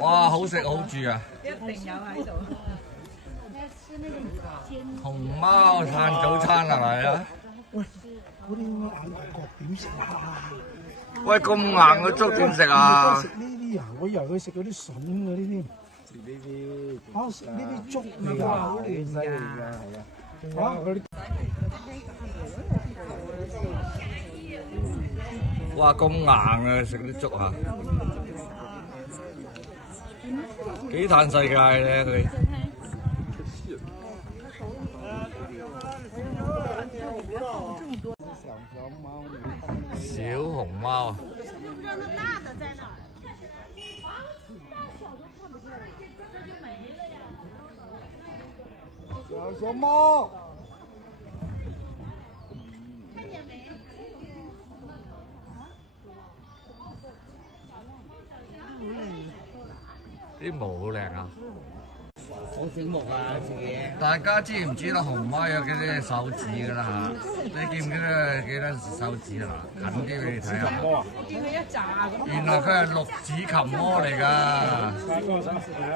哇，好食好住啊！一定有喺度。熊貓餐早餐係咪啊？喂，嗰啲眼大角點食啊？喂，咁硬嘅粥點食啊？食呢啲啊？我以為佢食嗰啲筍嗰啲添。食呢啲。啊，食呢啲粥嚟㗎，好犀利㗎，係啊。啊，嗰啲。哇，咁硬啊！食啲粥啊，幾嘆世界咧佢。小熊貓啊！小熊貓。啲毛好靚啊！好醒目啊，食嘢。大家知唔知道熊貓有幾多隻手指㗎啦嚇？你見唔見到幾多手指啊？近啲俾你睇下。我見佢一紮咁。原來佢係六指琴魔嚟㗎。大哥想食啊？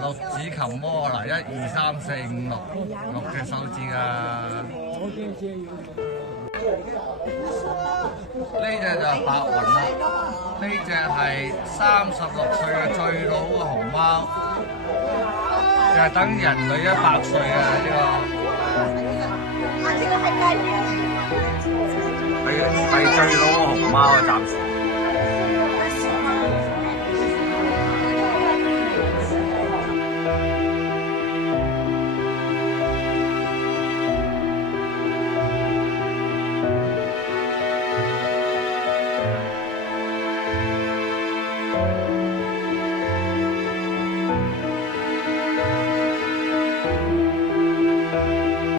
六指琴魔嗱，1、2、3、4、5、6隻手指㗎。呢隻就係白雲啦，呢隻係36歲嘅最老嘅熊貓，就係等人類100歲啊！呢個係最老嘅熊貓啊，暫時。